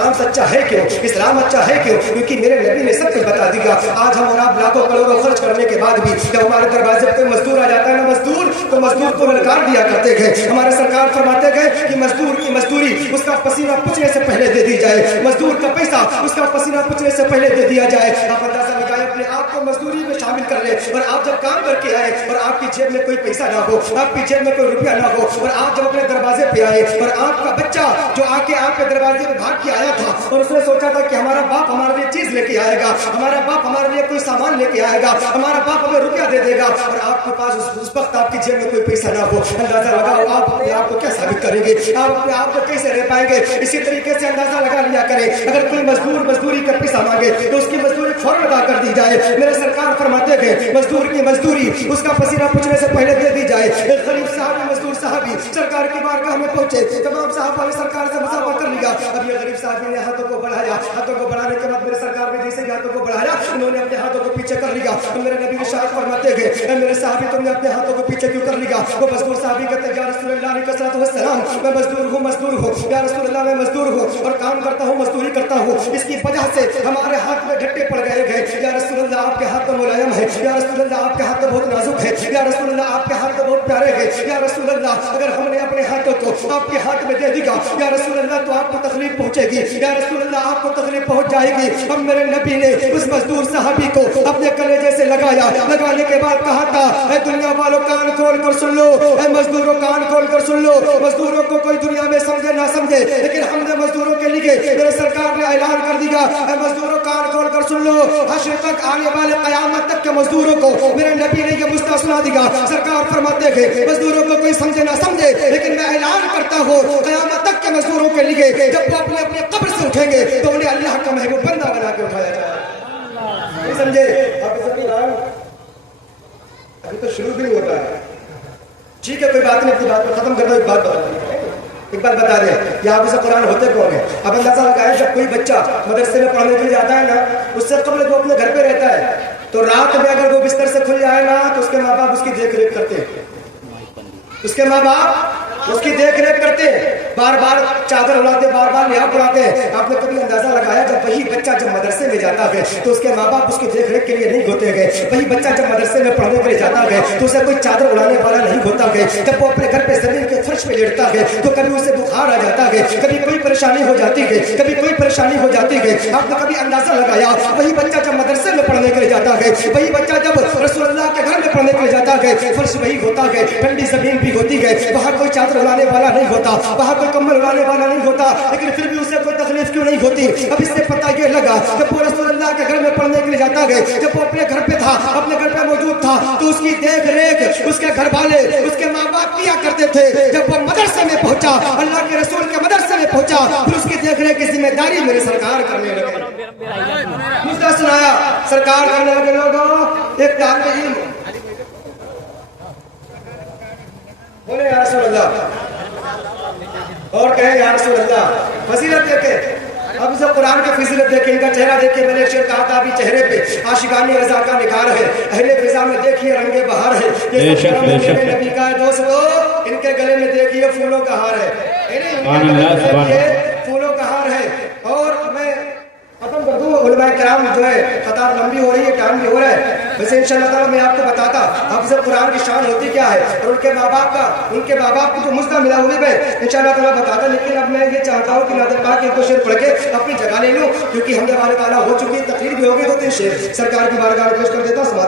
اسلام سچا ہے کیوں, اسلام اچھا ہے کیوں, کیونکہ میرے نبی نے سب کچھ بتا دیا. آج ہم اور آپ لاکھوں کروڑوں خرچ کرنے کے بعد بھی جب ہمارے دروازے پہ مزدور آ جاتا ہے نا مزدور, تو مزدور کو للکار دیا کرتے گئے. ہمارے سرکار فرماتے گئے کہ مزدور کی مزدوری اس کا پسینہ پچنے سے پہلے دے دی جائے, مزدور کا پیسہ اس کا پسینہ پچنے سے پہلے دے دیا جائے. آپ اندازہ لگائیں اپنے آپ کو مزدوری میں شامل کر لیں, اور آپ جب کام کر کے آئے اور آپ کی جیب میں کوئی پیسہ نہ ہو, آپ کی جیب میں کوئی روپیہ نہ ہو, اور آپ جب اپنے دروازے پہ آئے اور آپ کا بچہ جو آ کے آپ کے دروازے پہ بھاگ کے آیا تھا اور اس نے سوچا تھا کہ ہمارا باپ ہمارے لیے چیز لے کے آئے گا, ہمارا باپ ہمارے لیے کوئی سامان لے کے آئے گا, ہمارا باپ ہمیں روپیہ دے دے گا, اور آپ کے پاس اس وقت آپ کی جیب میں کوئی پیسہ نہ ہو, اندازہ لگاؤ آپ اپنے آپ کو کیا ثابت کریں گے, آپ اپنے آپ کو کیسے رہ پائیں گے. اسی طریقے سے اندازہ لگا لیا کریں, اگر کوئی مزدور مزدوری کا پیسہ مانگے تو اس کی مزدوری فوراً ادا کر دی جائے. میرے سرکار فرماتے گئے مزدور کی مزدوری اس کا پسینہ پچنے سے پہلے دے دی جائے. ایک غریب صاحب مزدور صاحبی سرکار کی بارگاہ میں پہنچے, تمام صحابہ نے سرکار سے مصافحہ کر لیا. اب یہ غریب صاحبی نے ہاتھوں کو بڑھایا, ہاتھوں کو بڑھانے کے بعد میرے سرکار نے جیسے ہی ہاتھوں کو بڑھایا انہوں نے اپنے ہاتھوں کو پیچھے کر لیا. میرے نبی نے شاہد فرماتے گئے اے میرے صحابی تم نے اپنے ہاتھوں کو پیچھے کیوں کر لیا؟ وہ مزدور صحابی کہتے ہیں یا رسول اللہ علیہ السلام میں مزدور ہوں یا رسول اللہ میں مزدور ہوں اور کام کرتا ہوں, مزدوری کرتا ہوں, اس کی وجہ سے ہمارے ہاتھ میں ڈھٹے پڑ گئے. یا رسول اللہ آپ کے ہاتھ تو ملائم ہے, یا رسول اللہ آپ کے ہاتھ تو بہت نازک ہے, یا رسول اللہ آپ کے ہاتھ تو بہت پیارے ہیں, یا رسول اللہ اگر ہم نے اپنے ہاتھوں کو آپ کے ہاتھ میں دے دیا یا رسول اللہ تو آپ کو تکلیف پہنچے گی, یا رسول اللہ آپ کو تکلیف پہنچ جائے گی. اب میرے نبی نے اس مزدور صحابی کو اپنے کلیجے سے لگایا, لگانے کے بعد کہا تھا اے دنیا والوں کان کھول کر سن لو, اے مزدوروں کان کھول کر سن لو. مزدوروں کو کوئی دنیا میں سمجھے نہ سمجھے لیکن ہم نے مزدوروں کے لیے میرے سرکار نے اعلان کر دیا اے مزدوروں کان کھول کر سن لو. حشر تک آنے والے قیامت تک کے مزدوروں کو میرے نبی نے یہ مستہ سنا دیا. سرکار فرماتے گئے مزدوروں کو کوئی سمجھے نہ سمجھے لیکن میں اعلان کرتا ہوں قیامت تک کے مزدوروں کے لیے جب وہ اپنے اپنے قبر سے اٹھیں گے تو انہیں اللہ کا محبوب بندہ بنا کے اٹھایا جائے. نہیں سمجھے آپ ابھی تو شروع بھی نہیں ہوتا ہے. ٹھیک ہے کوئی بات نہیں, اپنی بات کو ختم کر دو. ایک بات بتا دیں یہ حافظ قرآن ہوتے کون ہیں؟ اب اندازہ لگائیں جب کوئی بچہ مدرسے میں پڑھنے کے لیے جاتا ہے نا اس سے قبل وہ اپنے گھر پہ رہتا ہے تو رات میں اگر وہ بستر سے کھل جائے نا تو اس کے ماں باپ اس کی دیکھ ریکھ کرتے ہیں, اس کے ماں باپ اس کی دیکھ ریکھ کرتے ہیں, بار بار چادر اڑاتے, بار بار لحاف اڑاتے ہیں. آپ نے کبھی اندازہ لگایا جب وہی بچہ جب مدرسے میں جاتا ہے تو اس کے ماں باپ اس کی دیکھ ریکھ کے لیے نہیں ہوتے گئے. وہی بچہ جب مدرسے میں پڑھنے کے لیے جاتا ہے تو اسے کوئی چادر اڑانے والا نہیں ہوتا ہے. جب وہ اپنے گھر پہ زمین کے فرش پہ لیٹتا ہے تو کبھی اسے بخار آ جاتا ہے, کبھی کوئی پریشانی ہو جاتی ہے, کبھی کوئی پریشانی ہو جاتی ہے. آپ نے کبھی اندازہ لگایا وہی بچہ جب مدرسے میں پڑھنے کے لیے جاتا ہے, وہی بچہ جب رسول اللہ کے گھر میں پڑھنے کے لیے جاتا ہے, فرش وہی ہوتا ہے, ٹھنڈی زمین بھی ہوتی ہے, وہاں کوئی چادر اڑانے والا نہیں ہوتا, وہاں کوئی کمبل اڑانے والا نہیں ہوتا, لیکن پھر بھی اسے کوئی تکلیف کیوں نہیں ہوتی؟ اب اس سے پتہ یہ لگا جب وہ رسول اللہ کے گھر میں پڑھنے کے لیے جاتا ہے, جب وہ اپنے گھر پہ تھا, اپنے گھر پہ موجود تھا تو اس کی دیکھ ریکھ اس کے گھر والے اس کے ماں باپ کیا کرتے تھے. جب وہ مدرسے میں پہنچا, اللہ کے رسول کے مدرسے میں پہنچا, پھر اس کی دیکھ ریکھ کی ذمہ داری میرے سرکار کرنے لگے. مجھے سنایا سرکار کرنے لگے. لوگوں ایک طالب علم بولے یا رسول اللہ اور کہیں یا رسول اللہ فضیلت دیکھے. اب اسے قرآن کی فضیلت دیکھیں, ان کا چہرہ دیکھیں. میں نے شعر کہا تھا ابھی چہرے پہ عاشقانی رضا کا نکھار ہے, اہل فضا میں دیکھیے رنگ بہار ہے. یہ سب میرے نبی کا ہے دوستو, ان کے گلے میں دیکھیے پھولوں کا ہار ہے, پھولوں کا ہار ہے. اور میں ختم کر دوں, علماء کرام جو ہے قطار لمبی ہو رہی ہے, ٹائم بھی ہو رہا ہے. ویسے انشاءاللہ تعالیٰ میں آپ کو بتاتا حافظ قرآن کی شان ہوتی کیا ہے اور ان کے ماں باپ کو جو مزدہ ملا ہوئی میں انشاءاللہ تعالیٰ بتاتا. لیکن اب میں یہ چاہتا ہوں کہ نادر پاک ایک دو شعر پڑھ کے اپنی جگہ لے لوں, کیونکہ ہم نے بارے تعالیٰ ہو چکی, تقریر بھی ہوگی, 2-3 شعر سرکار کی بارگاہ میں پیش کر دیتا ہوں.